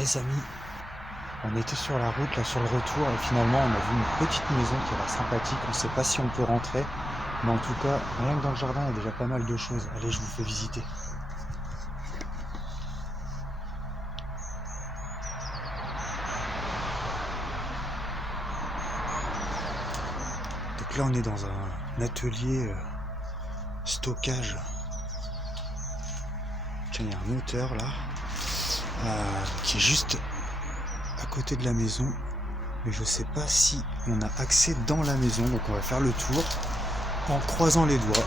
les amis, on était sur la route là sur le retour et finalement on a vu une petite maison qui a l'air sympathique. On sait pas si on peut rentrer, mais en tout cas rien que dans le jardin il y a déjà pas mal de choses. Allez, je vous fais visiter. Donc là on est dans un atelier stockage. Tiens, il y a un moteur là qui est juste à côté de la maison, mais je sais pas si on a accès dans la maison, donc on va faire le tour en croisant les doigts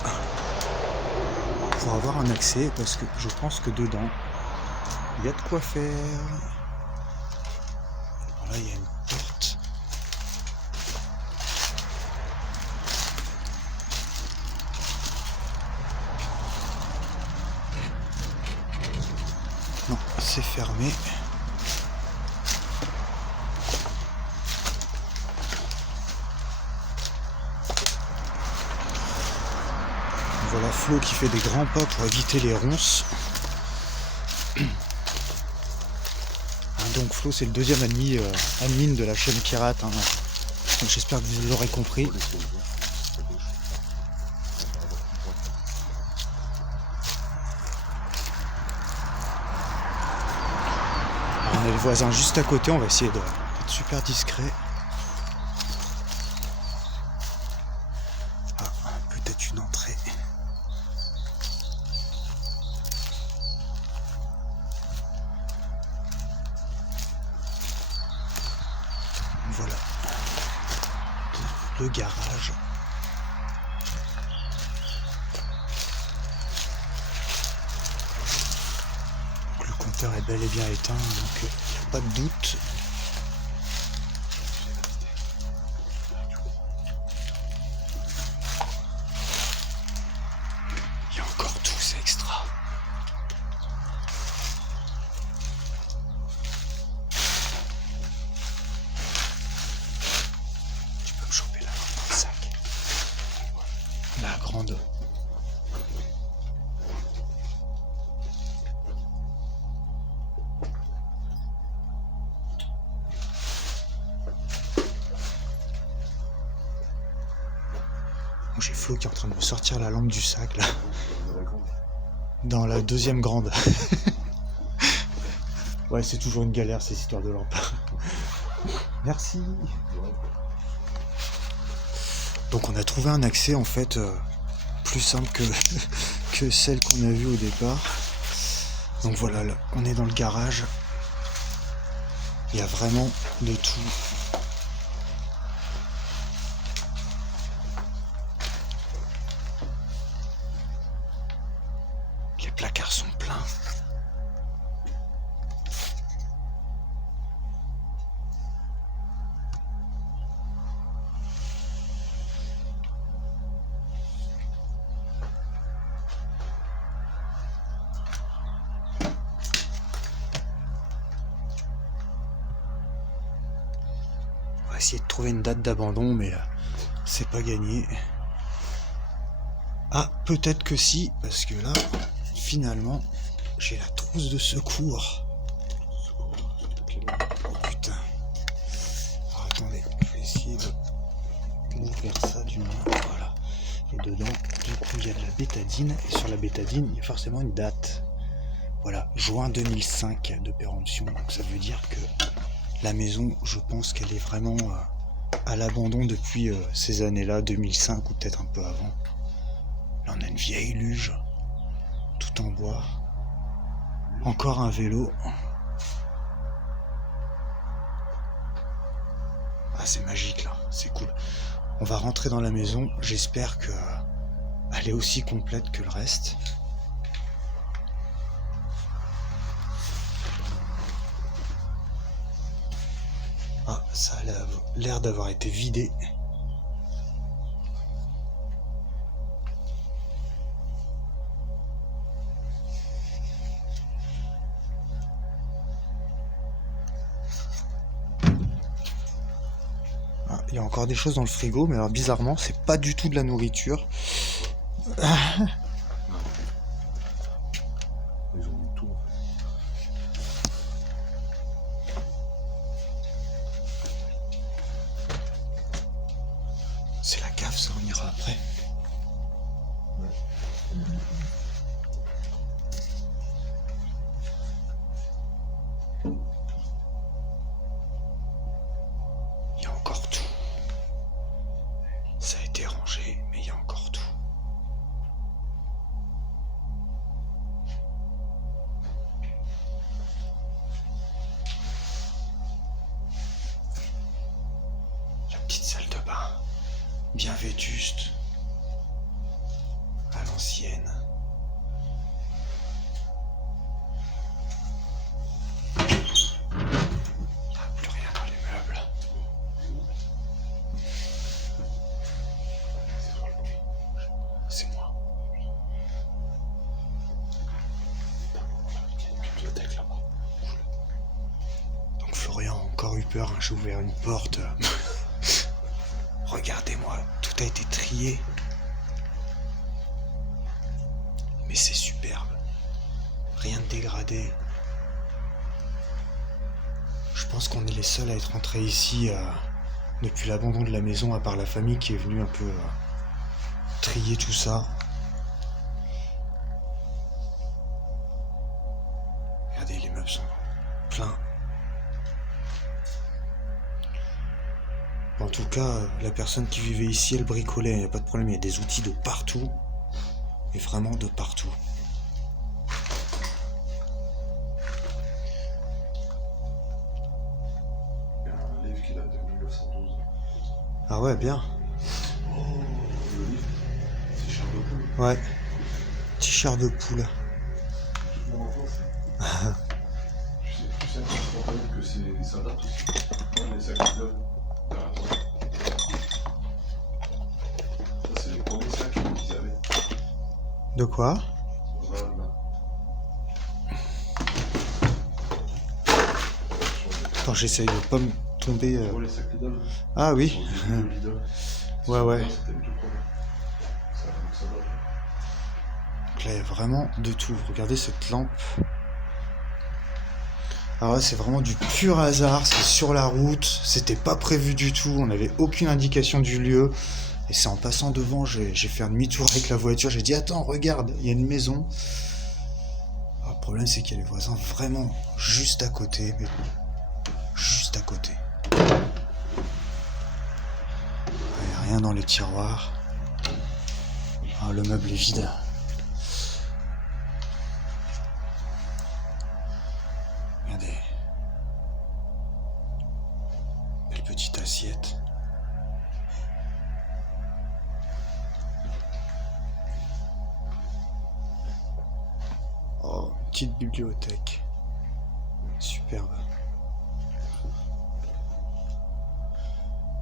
pour avoir un accès, parce que je pense que dedans il y a de quoi faire. Là il y a une porte. Non, c'est fermé. Voilà Flo qui fait des grands pas pour éviter les ronces. Donc Flo c'est le deuxième admin de la chaîne pirate. Donc j'espère que vous l'aurez compris. Alors, on a le voisin juste à côté, on va essayer d'être super discret. Ah, peut-être une entrée. Voilà le garage. Donc, le compteur est bel et bien éteint, donc il n'y a pas de doute. Il y a encore tout, c'est extra. Choper la lampe dans le sac. La grande. Bon, j'ai Flo qui est en train de me sortir la lampe du sac là. Dans la deuxième grande. Ouais, c'est toujours une galère ces histoires de lampes. Merci. Donc on a trouvé un accès en fait plus simple que celle qu'on a vue au départ. Donc voilà, là, on est dans le garage. Il y a vraiment de tout. Les placards sont pleins. On va essayer de trouver une date d'abandon, mais c'est pas gagné. Ah, peut-être que si, parce que là, finalement, j'ai la trousse de secours. Oh putain. Alors attendez, je vais essayer d'ouvrir ça du moins. Voilà. Et dedans, du coup, il y a de la bétadine. Et sur la bétadine, il y a forcément une date. Voilà, juin 2005 de péremption. Donc ça veut dire que la maison, je pense qu'elle est vraiment à l'abandon depuis ces années-là, 2005 ou peut-être un peu avant. Là, on a une vieille luge, tout en bois. Encore un vélo. Ah, c'est magique là, c'est cool. On va rentrer dans la maison. J'espère qu'elle est aussi complète que le reste. Ah, ça a l'air d'avoir été vidé. Ah, il y a encore des choses dans le frigo, mais alors bizarrement, c'est pas du tout de la nourriture. Ils ont mis tout en fait. grave, ça on ira après. Il y a encore tout. Ça a été rangé, mais il y a encore tout. La petite salle de bain, bien vétuste, à l'ancienne. Plus rien dans les meubles. C'est moi. Il y a une bibliothèque là-bas. Donc Florian a encore eu peur, hein, j'ai ouvert une porte. Regardez-moi, tout a été trié. Mais c'est superbe. Rien de dégradé. Je pense qu'on est les seuls à être entrés ici depuis l'abandon de la maison, à part la famille qui est venue un peu trier tout ça. Regardez, les meubles sont pleins. En tout cas, la personne qui vivait ici, elle bricolait, il n'y a pas de problème, il y a des outils de partout. Et vraiment de partout. Il y a un livre qui date de 1912. Ah ouais, bien. Oh, le livre, c'est Charles de Poule. Ouais. Petit chair de poule. Toute mon enfance. Tu sais que ça date aussi. Ouais, les sacs d'œufs. Ça, c'est les premiers sacs qu'ils avaient. De quoi? Voilà. Attends, j'essaye de pas me tomber. Tu vois les sacs Lidl? Ah oui. Ouais, ouais. C'était le tout premier. Ça date. Donc là, il y a vraiment de tout. Regardez cette lampe. Alors là, c'est vraiment du pur hasard. C'est sur la route. C'était pas prévu du tout. On n'avait aucune indication du lieu. Et c'est en passant devant, j'ai fait un demi-tour avec la voiture. J'ai dit, attends, regarde, il y a une maison. Alors, le problème, c'est qu'il y a les voisins vraiment juste à côté. Mais juste à côté. Il n'y a rien dans les tiroirs. Ah, le meuble est vide. Regardez. Belle petite assiette. Oh, une petite bibliothèque. Superbe.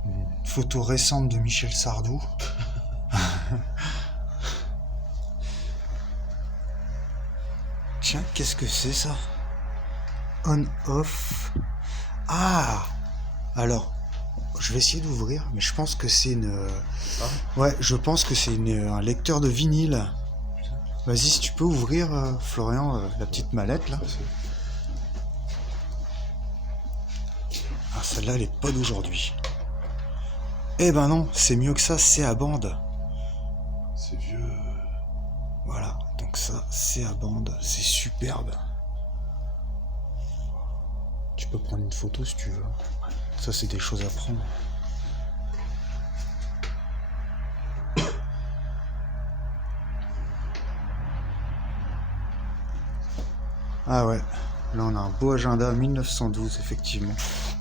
Une photo récente de Michel Sardou. Tiens, qu'est-ce que c'est ça? On-off. Ah! Alors, je vais essayer d'ouvrir, mais je pense que c'est une... Ouais, je pense que c'est un lecteur de vinyle. Vas-y, si tu peux ouvrir, Florian, la petite mallette, là. Ah, celle-là, elle est pas d'aujourd'hui. Eh ben non, c'est mieux que ça, c'est à bande. C'est vieux. Voilà, donc ça, c'est à bande, c'est superbe. Tu peux prendre une photo si tu veux. Ça, c'est des choses à prendre. Ah ouais, là on a un beau agenda 1912, effectivement.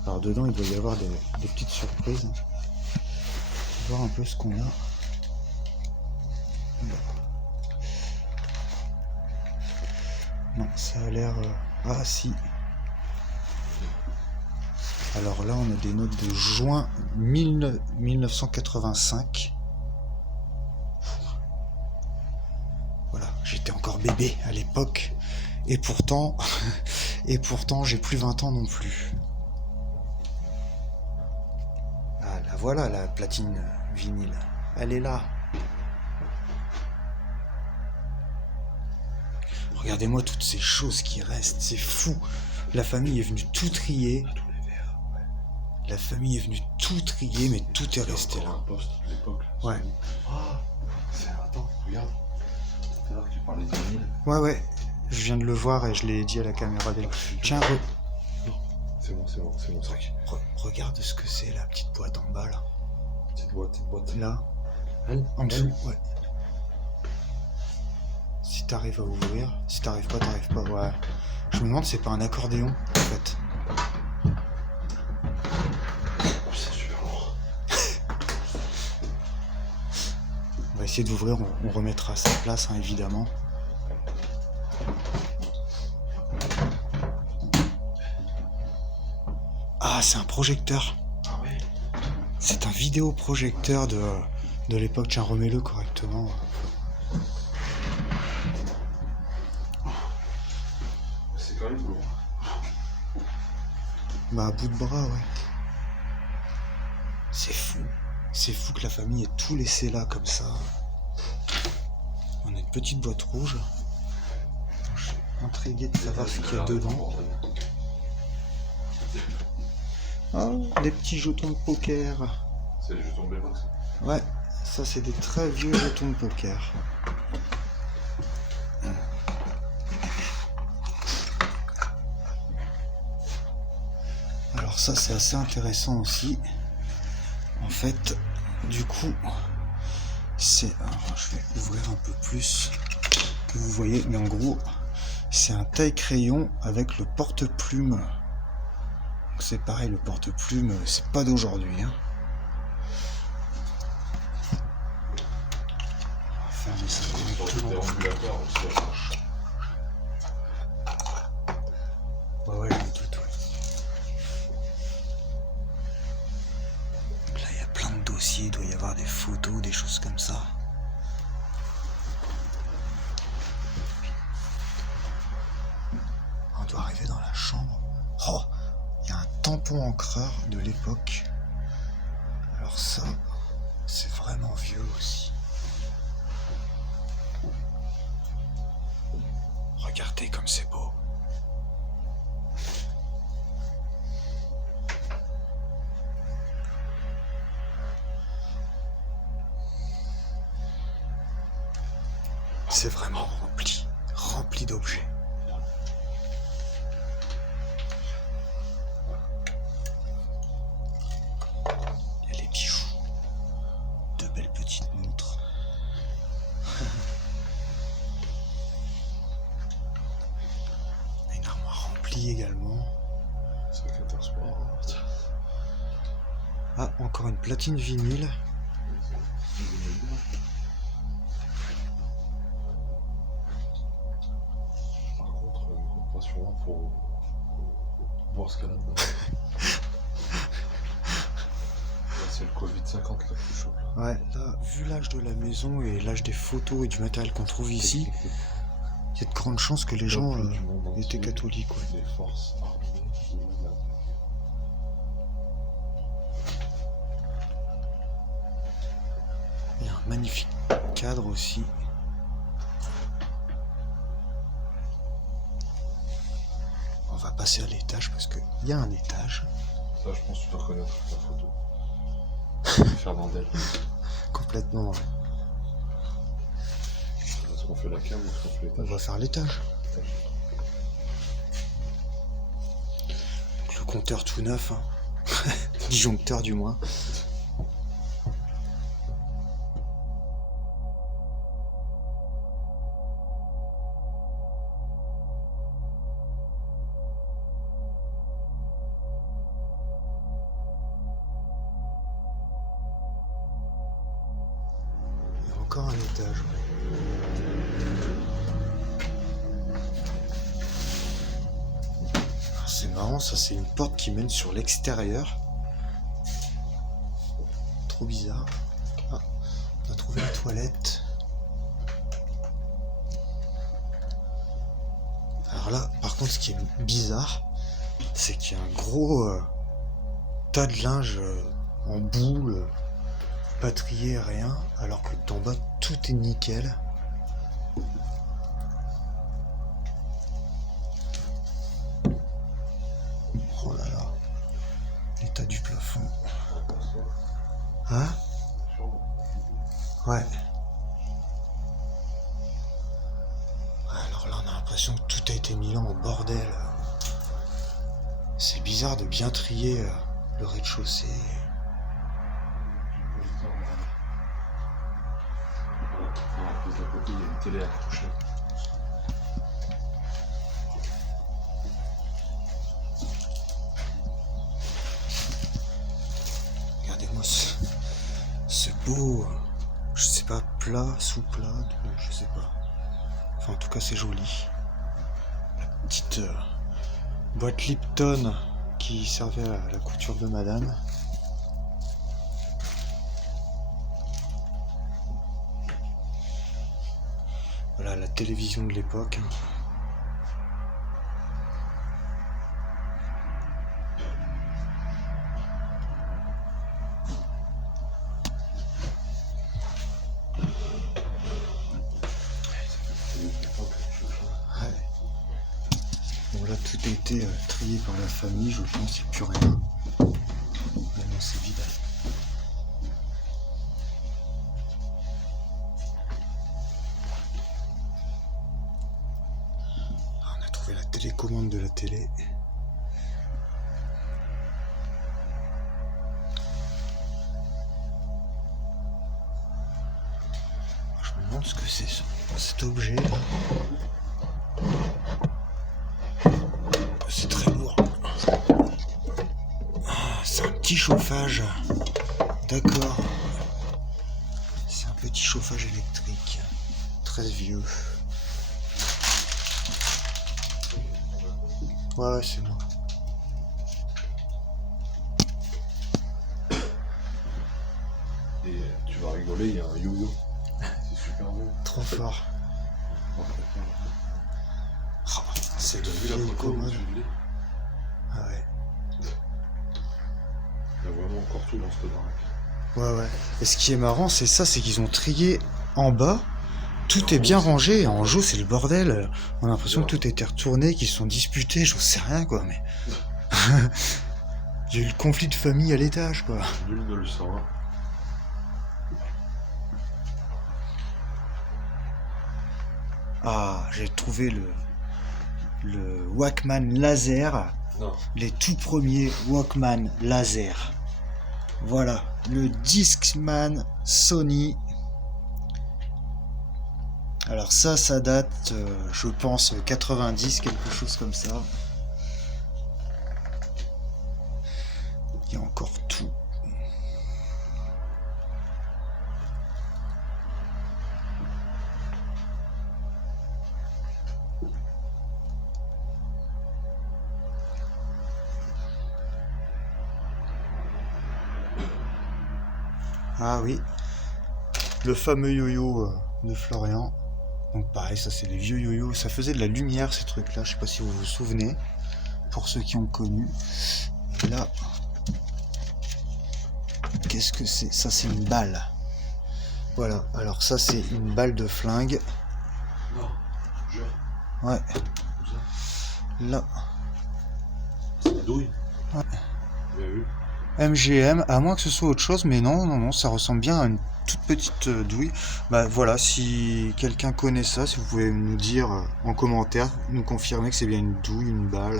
Alors dedans, il doit y avoir des petites surprises. On va voir un peu ce qu'on a. Non, ça a l'air... Ah si. Alors là, on a des notes de juin 1985. Voilà, j'étais encore bébé à l'époque. Et pourtant, j'ai plus 20 ans non plus. Ah, la voilà, la platine vinyle. Elle est là. Regardez-moi toutes ces choses qui restent, c'est fou. La famille est venue tout trier. La famille est venue tout trier, mais tout est resté encore là. un poste de l'époque. Là. Ouais. Ah, attends, regarde. Tout à l'heure que tu parlais de vinyle. Ouais, je viens de le voir et je l'ai dit à la caméra. Tiens, Non, c'est mon sac. regarde ce que c'est, la petite boîte en bas, là. Petite boîte. Là, en dessous, ouais. Si t'arrives à ouvrir, si t'arrives pas, ouais. Je me demande si c'est pas un accordéon, en fait. C'est super lourd. On va essayer d'ouvrir, on remettra à sa place, hein, évidemment. Ah, c'est un projecteur. Ah ouais. C'est un vidéoprojecteur de l'époque. Tiens, remets-le correctement. C'est quand même lourd. Bah, à bout de bras, ouais. C'est fou. C'est fou que la famille ait tout laissé là, comme ça. On a une petite boîte rouge. Je suis intrigué de savoir ce qu'il y a dedans. Oh, des petits jetons de poker. C'est les jetons de l'époque, ça. Ouais, ça c'est des très vieux jetons de poker. Alors ça c'est assez intéressant aussi. En fait, du coup, c'est... Alors, je vais ouvrir un peu plus que vous voyez, mais en gros, c'est un taille-crayon avec le porte-plume. Donc c'est pareil, le porte-plume, c'est pas d'aujourd'hui. Hein. On va fermer ça correctement. Ouais, je me doute, ouais. Donc là, il y a plein de dossiers, il doit y avoir des photos, des choses comme ça. On doit arriver dans la chambre. Oh, il y a un tampon encreur de l'époque. Alors ça, c'est vraiment vieux aussi. Regardez comme c'est beau. C'est vraiment rempli d'objets. Il y a les bijoux, de belles petites montres. Une armoire remplie également. C'est avec Intersport. Ah, encore une platine vinyle. Par contre, pas sur moi pour voir ce qu'elle a dedans. Là, c'est le Covid-50 là, plus chaud. Ouais, là, vu l'âge de la maison et l'âge des photos et du matériel qu'on trouve ici, il y a de grandes chances que les gens étaient catholiques. Ouais. Des forces armées. Il y a un magnifique cadre aussi. On va passer à l'étage parce qu'il y a un étage. Ça, je pense que tu dois reconnaître la photo. Fernandel. Complètement. Ouais. Est-ce qu'on fait la cave ou est-ce qu'on fait On l'étage? va faire l'étage. Donc, le compteur tout neuf. Hein. Disjoncteur du moins. Encore un étage. Alors, c'est marrant, ça c'est une porte qui mène sur l'extérieur. Trop bizarre. Ah, on a trouvé la toilette. Alors là, par contre, ce qui est bizarre, c'est qu'il y a un gros tas de linge en boule. Pas trié, rien, alors que d'en bas tout est nickel. Oh là là, l'état du plafond. Hein? Ouais. Alors là, on a l'impression que tout a été mis là au bordel. C'est bizarre de bien trier le rez-de-chaussée. Il y a une télé accrochée. Regardez-moi ce beau, je sais pas, plat, sous-plat, je sais pas. Enfin, en tout cas, c'est joli. La petite boîte Lipton qui servait à la couture de madame. Voilà la télévision de l'époque. Bon là tout a été trié par la famille, je pense qu'il n'y a plus rien. Vraiment c'est vide. On a trouvé la télécommande de la télé. Je me demande ce que c'est cet objet là. C'est très lourd. C'est un petit chauffage. D'accord. C'est un petit chauffage électrique. Très vieux. Ouais, c'est moi. Et tu vas rigoler, il y a un yo-yo. C'est super beau. Trop fort. Oh, c'est de T'as vu la vieille photo commode. où tu l'es? Ah ouais. Il y a vraiment encore tout dans ce baraque. Ouais. Et ce qui est marrant, c'est ça, c'est qu'ils ont trié en bas. Tout est bien rangé. En haut, c'est le bordel. On a l'impression que tout a été retourné, qu'ils se sont disputés. J'en sais rien, quoi. Mais il y a eu le conflit de famille à l'étage, quoi. Nul ne le saura. Ah, j'ai trouvé le Walkman laser. Non. Les tout premiers Walkman laser. Voilà, le Discman Sony. Alors ça date, je pense, 90, quelque chose comme ça. Il y a encore tout. Ah oui, le fameux yo-yo de Florian. Donc pareil, ça c'est les vieux yo-yo. Ça faisait de la lumière ces trucs-là. Je sais pas si vous vous souvenez. Pour ceux qui ont connu. Et là, qu'est-ce que c'est? Ça c'est une balle. Voilà. Alors ça c'est une balle de flingue. Non, jure. Ouais. Comme ça. Là. C'est la douille. Ouais. Vous avez vu? MGM, à moins que ce soit autre chose, mais non, ça ressemble bien à une toute petite douille. Bah voilà, si quelqu'un connaît ça, si vous pouvez nous dire en commentaire, nous confirmer que c'est bien une douille, une balle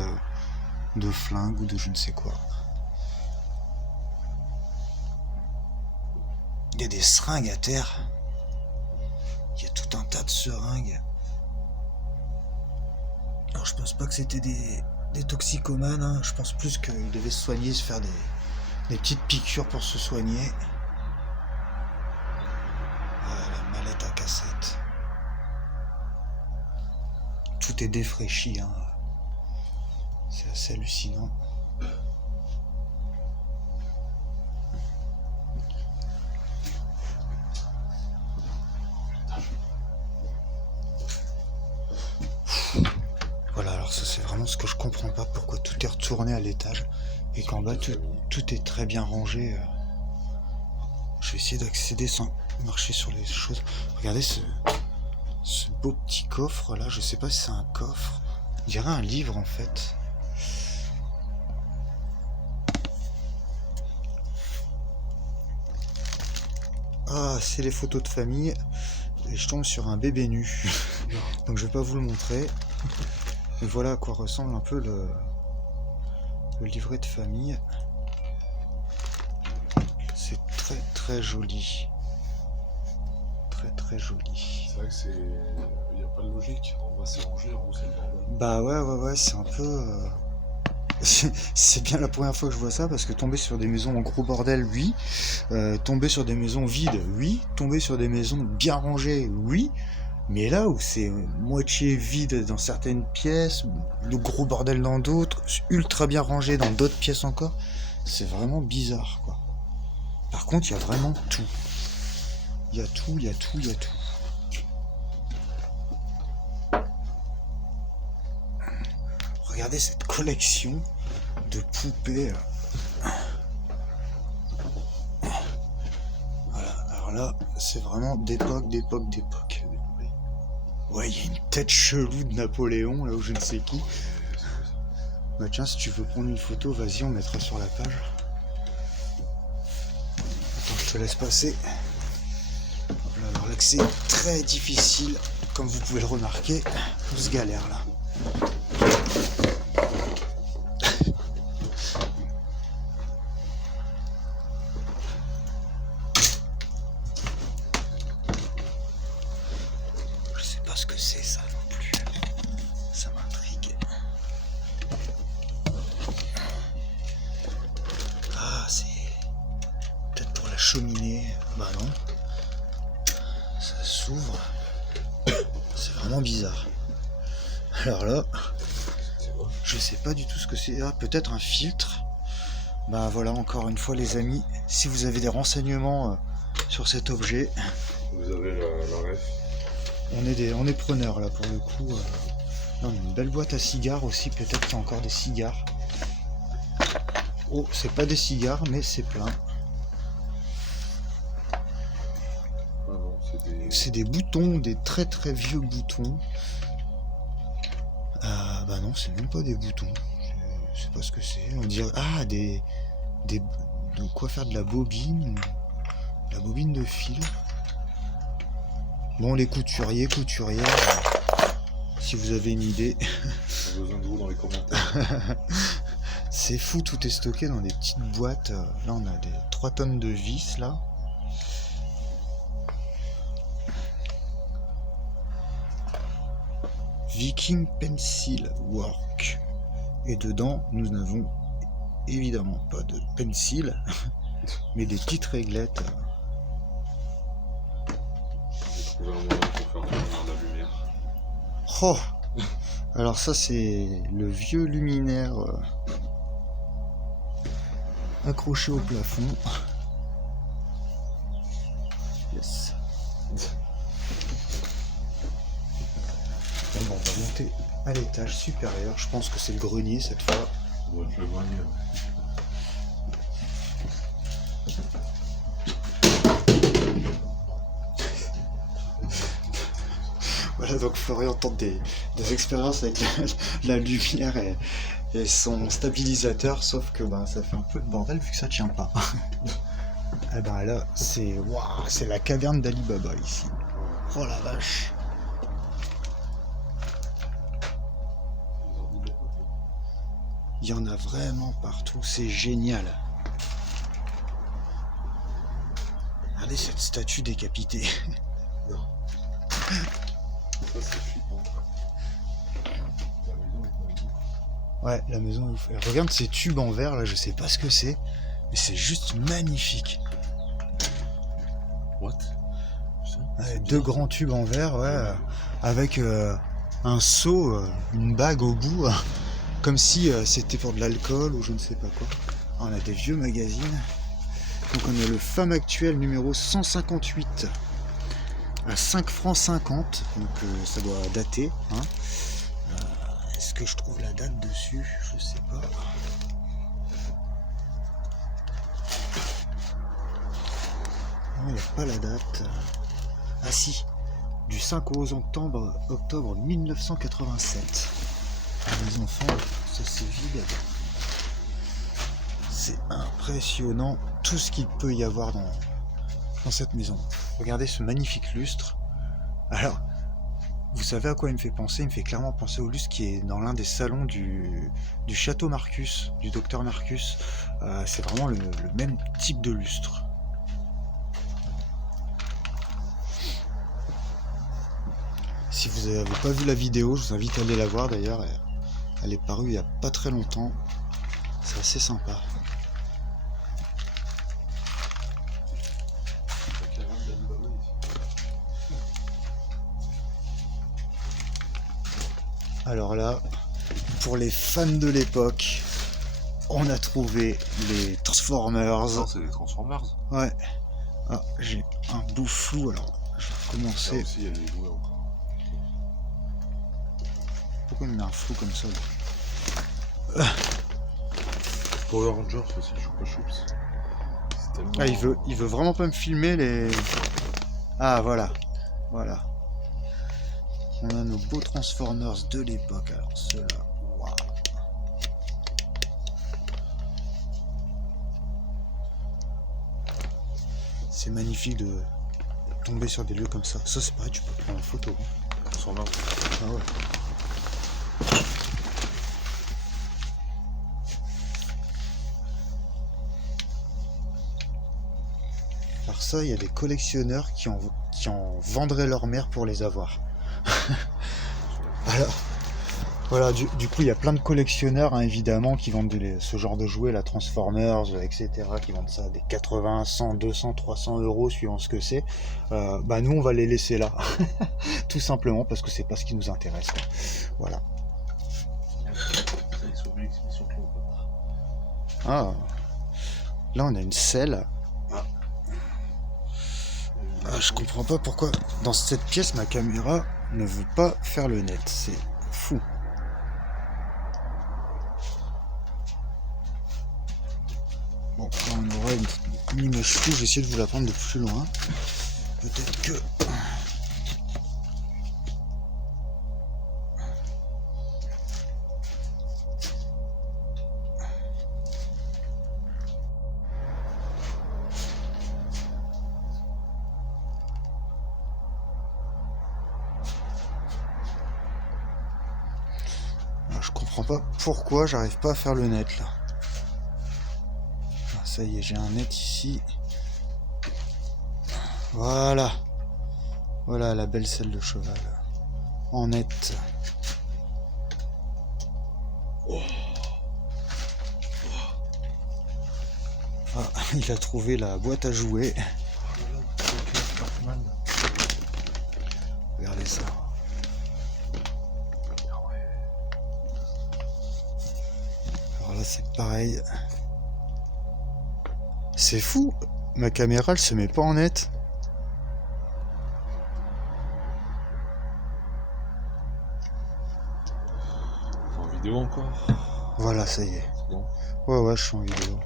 de flingue ou de je ne sais quoi. Il y a des seringues à terre. Il y a tout un tas de seringues. Alors je pense pas que c'était des toxicomanes, hein. Je pense plus qu'ils devaient se soigner, se faire des petites piqûres pour se soigner. La mallette à cassette. Tout est défraîchi, hein. C'est assez hallucinant. Voilà, alors ça c'est vraiment ce que je comprends pas, pourquoi tout est retourné à l'étage et qu'en bas tout est très bien rangé. Je vais essayer d'accéder sans marcher sur les choses. Regardez ce beau petit coffre là, je sais pas si c'est un coffre. On dirait un livre en fait. Ah, c'est les photos de famille. Et je tombe sur un bébé nu. Donc je vais pas vous le montrer. Mais voilà à quoi ressemble un peu le livret de famille. C'est très très joli. Très très joli. C'est vrai que c'est. Il n'y a pas de logique. En bas c'est rangé, en haut c'est le bordel. Bah ouais, c'est un peu... C'est bien la première fois que je vois ça, parce que tomber sur des maisons en gros bordel, oui. Tomber sur des maisons vides, oui. Tomber sur des maisons bien rangées, oui. Mais là où c'est moitié vide dans certaines pièces, le gros bordel dans d'autres, ultra bien rangé dans d'autres pièces encore, c'est vraiment bizarre, quoi. Par contre, il y a vraiment tout. Il y a tout. Regardez cette collection de poupées. Voilà, alors là, c'est vraiment d'époque. Ouais, il y a une tête chelou de Napoléon, là où je ne sais qui. Bah tiens, si tu veux prendre une photo, vas-y, on mettra sur la page. Attends, je te laisse passer. Voilà, alors l'accès est très difficile, comme vous pouvez le remarquer. On se galère là. Je sais pas ce que c'est ça non plus. Ça m'intrigue. Ah, c'est peut-être pour la cheminée. Bah non. Ça s'ouvre. C'est vraiment bizarre. Alors là, je sais pas du tout ce que c'est. Ah, peut-être un filtre. Bah voilà, encore une fois les amis, si vous avez des renseignements sur cet objet, Vous avez la ref. on est preneurs là pour le coup. Là, on a une belle boîte à cigares aussi, peut-être qu'il y a encore des cigares. Oh, c'est pas des cigares, mais c'est plein. Ah non, C'est des boutons, des très très vieux boutons. Bah non, c'est même pas des boutons. Je sais pas ce que c'est. On dirait... Ah, de quoi faire de la bobine. La bobine de fil. Bon, les couturières, si vous avez une idée. J'ai besoin de vous dans les commentaires. C'est fou, tout est stocké dans des petites boîtes. Là, on a 3 tonnes de vis, là. Viking Pencil Work. Et dedans, nous n'avons évidemment pas de pencil, mais des petites réglettes. J'ai trouvé un moyen pour faire tourner la lumière. Oh! Alors ça, c'est le vieux luminaire accroché au plafond. Yes. Bon, on va monter à l'étage supérieur. Je pense que c'est le grenier cette fois. Ça doit être le grenier, ouais. Voilà, donc Florian tente des expériences avec la lumière et son stabilisateur, sauf que ça fait un peu de bordel vu que ça tient pas. Et ben là, c'est waouh, c'est la caverne d'Ali Baba ici. Oh la vache. Il y en a vraiment partout, c'est génial. Regardez cette statue décapitée. Non. Ça c'est flippant. La maison est magnifique. Ouais, la maison est ouf. Et regarde ces tubes en verre là, je sais pas ce que c'est, mais c'est juste magnifique. What? Ouais, 2 grands tubes en verre, ouais, avec un seau, une bague au bout, comme si c'était pour de l'alcool ou je ne sais pas quoi. Ah, on a des vieux magazines. Donc on a le Femme Actuelle numéro 158 à 5 francs 50, donc ça doit dater. Hein. Est-ce que je trouve la date dessus? Je sais pas. Non, il n'y a pas la date. Ah si, du 5 au 11 octobre 1987. Les enfants, ça c'est vide. C'est impressionnant tout ce qu'il peut y avoir dans cette maison. Regardez ce magnifique lustre. Alors, vous savez à quoi il me fait penser? Il me fait clairement penser au lustre qui est dans l'un des salons du château Marcus, du docteur Marcus. C'est vraiment le même type de lustre. Si vous n'avez pas vu la vidéo, je vous invite à aller la voir d'ailleurs. Elle est parue il n'y a pas très longtemps. C'est assez sympa. Alors là, pour les fans de l'époque, on a trouvé les Transformers. Non, c'est des Transformers. Ouais. Ah, j'ai un bout flou, alors je vais recommencer. Là aussi, il y a des jouets encore. Pourquoi il met un flou comme ça là? Power Rangers aussi, Choupa Choups. C'est tellement... Ah, il veut vraiment pas me filmer les... Ah, voilà. Voilà. On a nos beaux Transformers de l'époque. Alors ceux-là, waouh. C'est magnifique de tomber sur des lieux comme ça. Ça c'est pareil, tu peux prendre en photo. Transformers. Ah ouais. Alors ça, il y a des collectionneurs qui en vendraient leur mère pour les avoir. Alors, voilà, du coup, il y a plein de collectionneurs, hein, évidemment, qui vendent ce genre de jouets, la Transformers, etc., qui vendent ça à des 80, 100, 200, 300 euros, suivant ce que c'est. Bah, nous, on va les laisser là. Tout simplement parce que c'est pas ce qui nous intéresse, quoi. Voilà. Ah. Là, on a une selle. Ah, je comprends pas pourquoi dans cette pièce ma caméra ne veut pas faire le net, c'est fou. Bon, là on aura une image floue, je vais essayer de vous la prendre de plus loin. Peut-être que... Je comprends pas pourquoi j'arrive pas à faire le net là. Ah, ça y est, j'ai un net ici. Voilà. Voilà la belle selle de cheval. En net. Ah, il a trouvé la boîte à jouets. Regardez ça. Alors là c'est pareil. C'est fou. Ma caméra elle se met pas en net. En vidéo encore. Voilà, ça y est. C'est bon. Ouais, je suis en vidéo.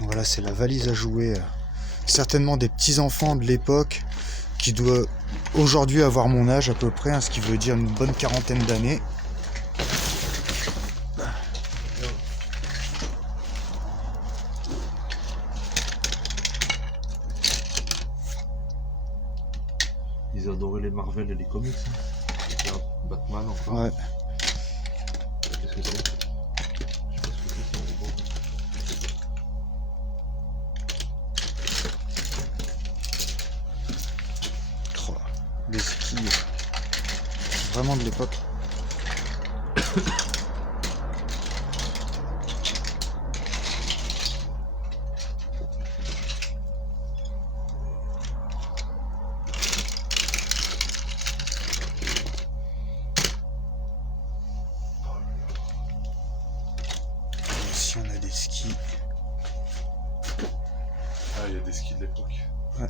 Voilà, c'est la valise à jouer. Certainement des petits-enfants de l'époque qui doivent aujourd'hui avoir mon âge à peu près, hein, ce qui veut dire une bonne quarantaine d'années. Ils adoraient les Marvel et les comics. Hein. Batman encore. Ouais. Qu'est-ce que c'est? Je sais pas ce que c'est un robot. Oh, les skis. Vraiment de l'époque. Ici on a des skis. Ah, il y a des skis de l'époque. Ouais.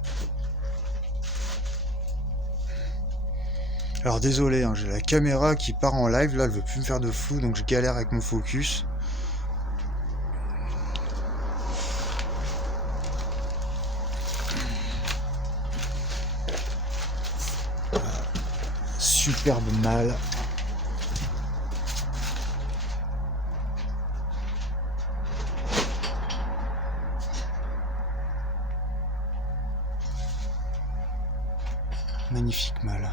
Alors désolé, hein, j'ai la caméra qui part en live, là elle veut plus me faire de flou, donc je galère avec mon focus. Superbe malle. Magnifique mâle.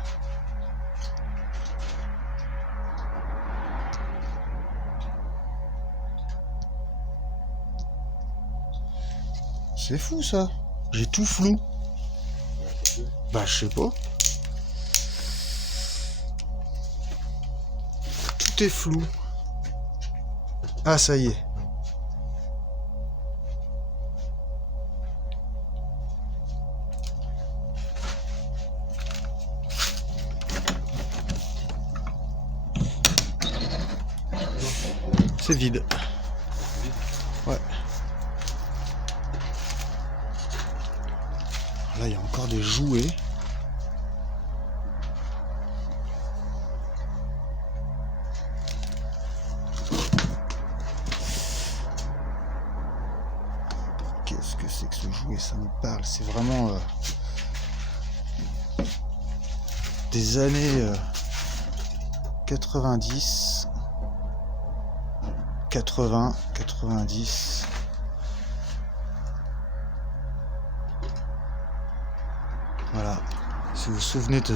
C'est fou ça. J'ai tout flou. Bah je sais pas. Tout est flou. Ah ça y est. C'est vide. Ouais. Là, il y a encore des jouets. Qu'est-ce que c'est que ce jouet? Ça me parle. C'est vraiment des années 90. 80, 90. Voilà. Si vous vous souvenez de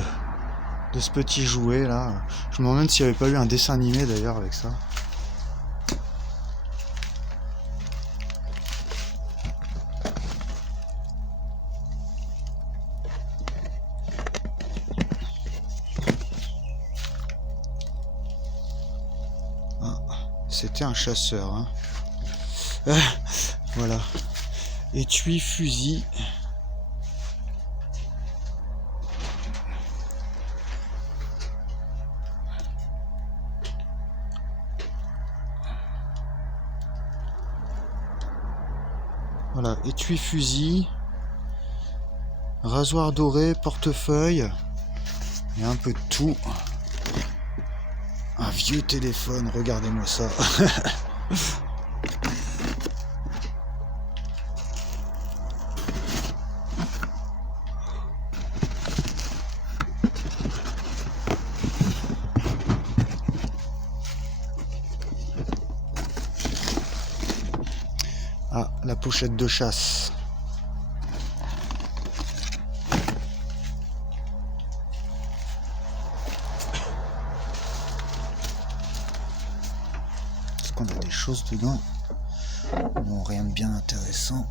ce petit jouet là, je me demande s'il n'y avait pas eu un dessin animé d'ailleurs avec ça. C'était un chasseur. Hein. Voilà. Étui, fusil. Voilà. Étui, fusil. Rasoir doré, portefeuille. Il y a un peu de tout. Un vieux téléphone, regardez-moi ça. Ah, la pochette de chasse. On a des choses dedans. Bon, rien de bien intéressant.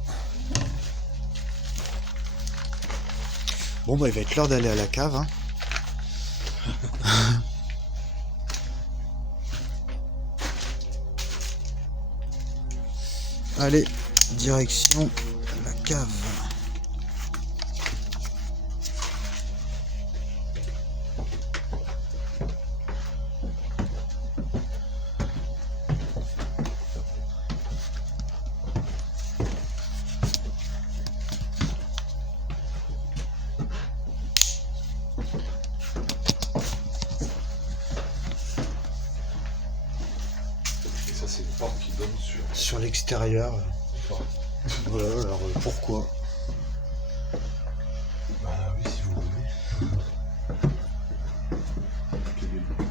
Bon, bah, il va être l'heure d'aller à la cave. Hein. Allez, direction la cave. C'est une porte qui donne sur l'extérieur. Voilà, alors pourquoi? Bah oui, si vous voulez. Quel est le but?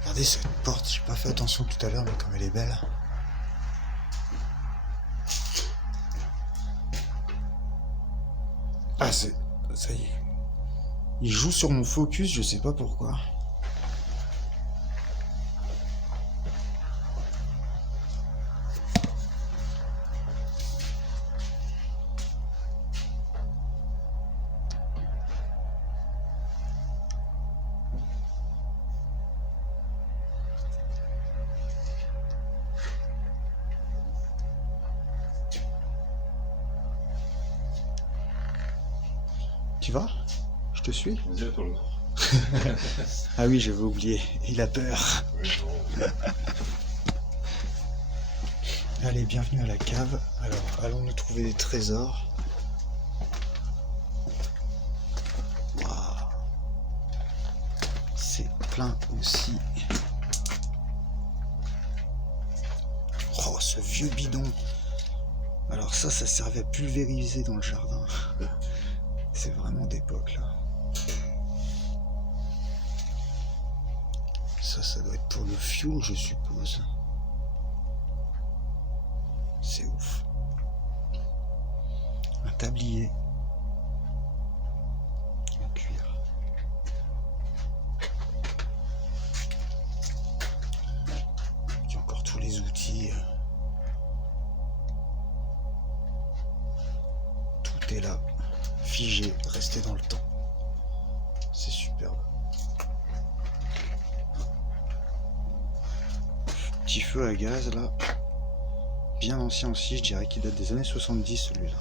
Regardez cette porte, j'ai pas fait attention tout à l'heure, mais comme elle est belle. Ah, ça y est. Il joue sur mon focus, je sais pas pourquoi. Tu vas? Je te suis? Vas-y, à toi le nord. Ah oui, j'avais oublié. Il a peur. Oui, non. Allez, bienvenue à la cave. Alors, allons-nous trouver des trésors? Waouh. C'est plein aussi. Oh, ce vieux bidon. Alors ça servait à pulvériser dans le jardin. C'est vraiment d'époque là. Ça doit être pour le fuel, je suppose. C'est ouf. plié en cuir. Il y a encore tous les outils. Tout est là, figé, resté dans le temps. C'est superbe. Petit feu à gaz là. Bien ancien aussi, je dirais qu'il date des années 70 celui-là.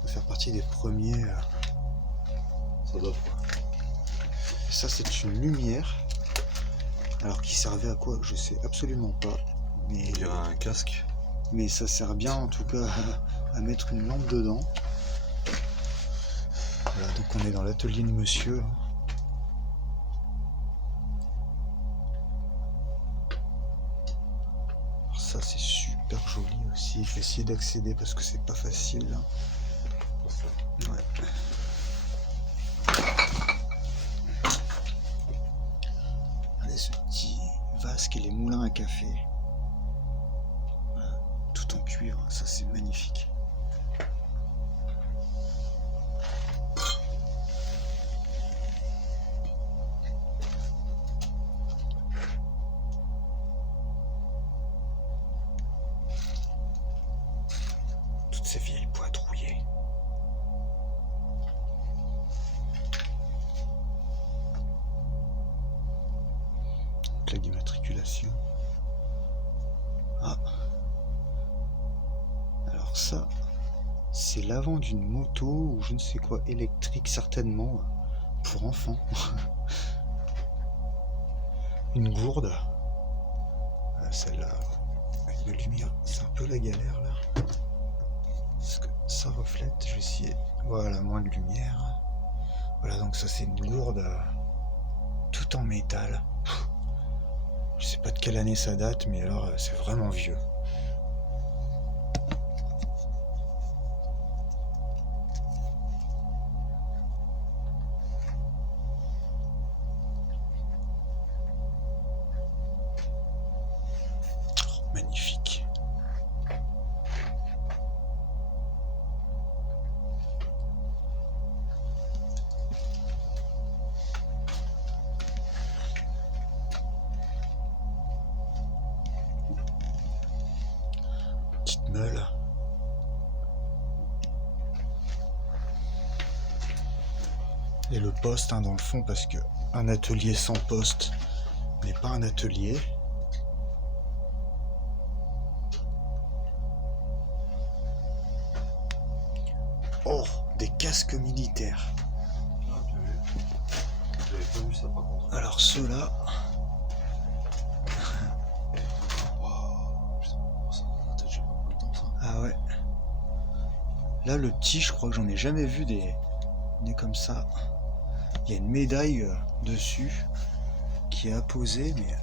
Il va faire partie des premiers. Ça doit quoi. Et ça c'est une lumière. Alors qui servait à quoi je sais absolument pas. Mais Il y a un casque. Mais ça sert bien en tout cas à mettre une lampe dedans. Voilà, donc on est dans l'atelier de monsieur. Alors ça c'est super joli aussi. Je vais essayer d'accéder parce que c'est pas facile. Ouais. Regardez ce petit vasque et les moulins à café. Voilà, tout en cuir, ça c'est magnifique. Toutes ces vieilles boîtes rouillées. Plaque d'immatriculation. Ah. Alors ça, c'est l'avant d'une moto ou je ne sais quoi, électrique certainement, pour enfants. Une gourde. Celle-là, avec la lumière, c'est un peu la galère là. Parce que ça reflète, je vais essayer. Voilà, moins de lumière. Voilà, donc ça c'est une gourde tout en métal. Je sais pas de quelle année ça date, mais alors c'est vraiment vieux. Oh, magnifique. Petite meule. Et le poste dans le fond, parce que un atelier sans poste n'est pas un atelier. Oh, des casques militaires. Ah, bien vu. J'avais pas vu ça par contre. Alors ceux-là, Waouh. Putain, ça peut-être j'ai pas pris le temps ça. ah ouais. Là, le petit, je crois que j'en ai jamais vu des comme ça. Il y a une médaille dessus qui est apposée, mais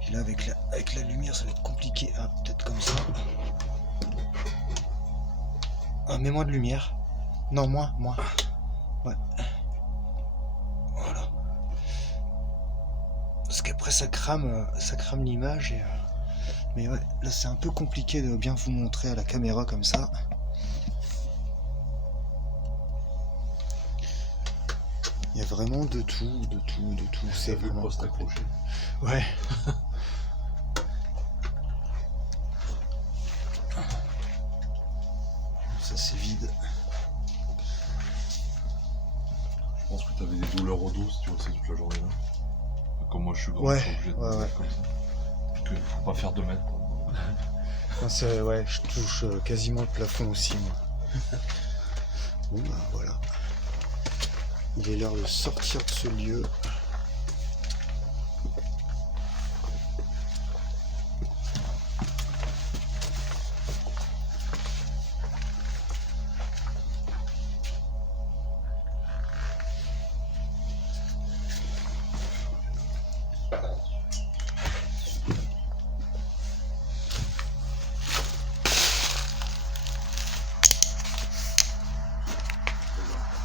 puis là, avec la lumière, ça va être compliqué. Ah, peut-être comme ça. Ah, mets moins de lumière. Non, moins. Ouais. Voilà. Parce qu'après, ça crame l'image. Mais ouais, là, c'est un peu compliqué de bien vous montrer à la caméra comme ça. Il y a vraiment de tout. C'est T'as vu le vraiment poste accroché. Ouais. Ça c'est vide. Je pense que t'avais des douleurs au dos si tu restais toute la journée là. Comme moi je suis grand, Ouais, je suis obligé de me mettre comme ça. Donc faut pas faire 2 mètres. Quoi. Non, ouais, je touche quasiment le plafond aussi moi. Bon bah voilà. Il est l'heure de sortir de ce lieu.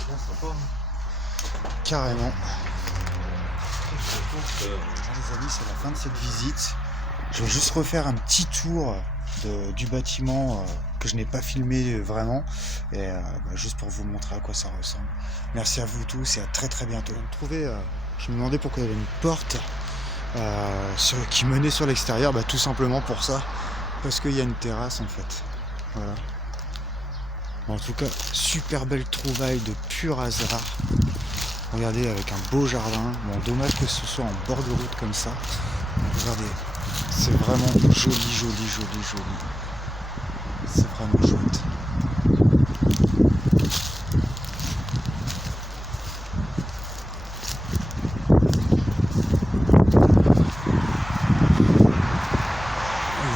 Non, sympa. Carrément. Hein. Les amis, c'est la fin de cette visite. Je vais juste refaire un petit tour du bâtiment que je n'ai pas filmé vraiment, et juste pour vous montrer à quoi ça ressemble. Merci à vous tous et à très très bientôt. Je me demandais pourquoi il y avait une porte qui menait sur l'extérieur, tout simplement pour ça, parce qu'il y a une terrasse en fait. Voilà. En tout cas, super belle trouvaille de pur hasard. Regardez, avec un beau jardin. Bon, dommage que ce soit en bord de route comme ça. Regardez, c'est vraiment joli, joli, joli, joli. C'est vraiment chouette.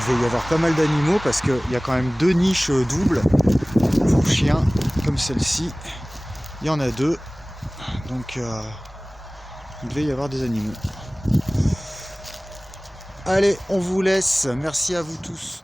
Il va y avoir pas mal d'animaux parce qu'il y a quand même 2 niches doubles pour chiens, comme celle-ci. Il y en a 2. Donc il devait y avoir des animaux. Allez, on vous laisse. Merci à vous tous.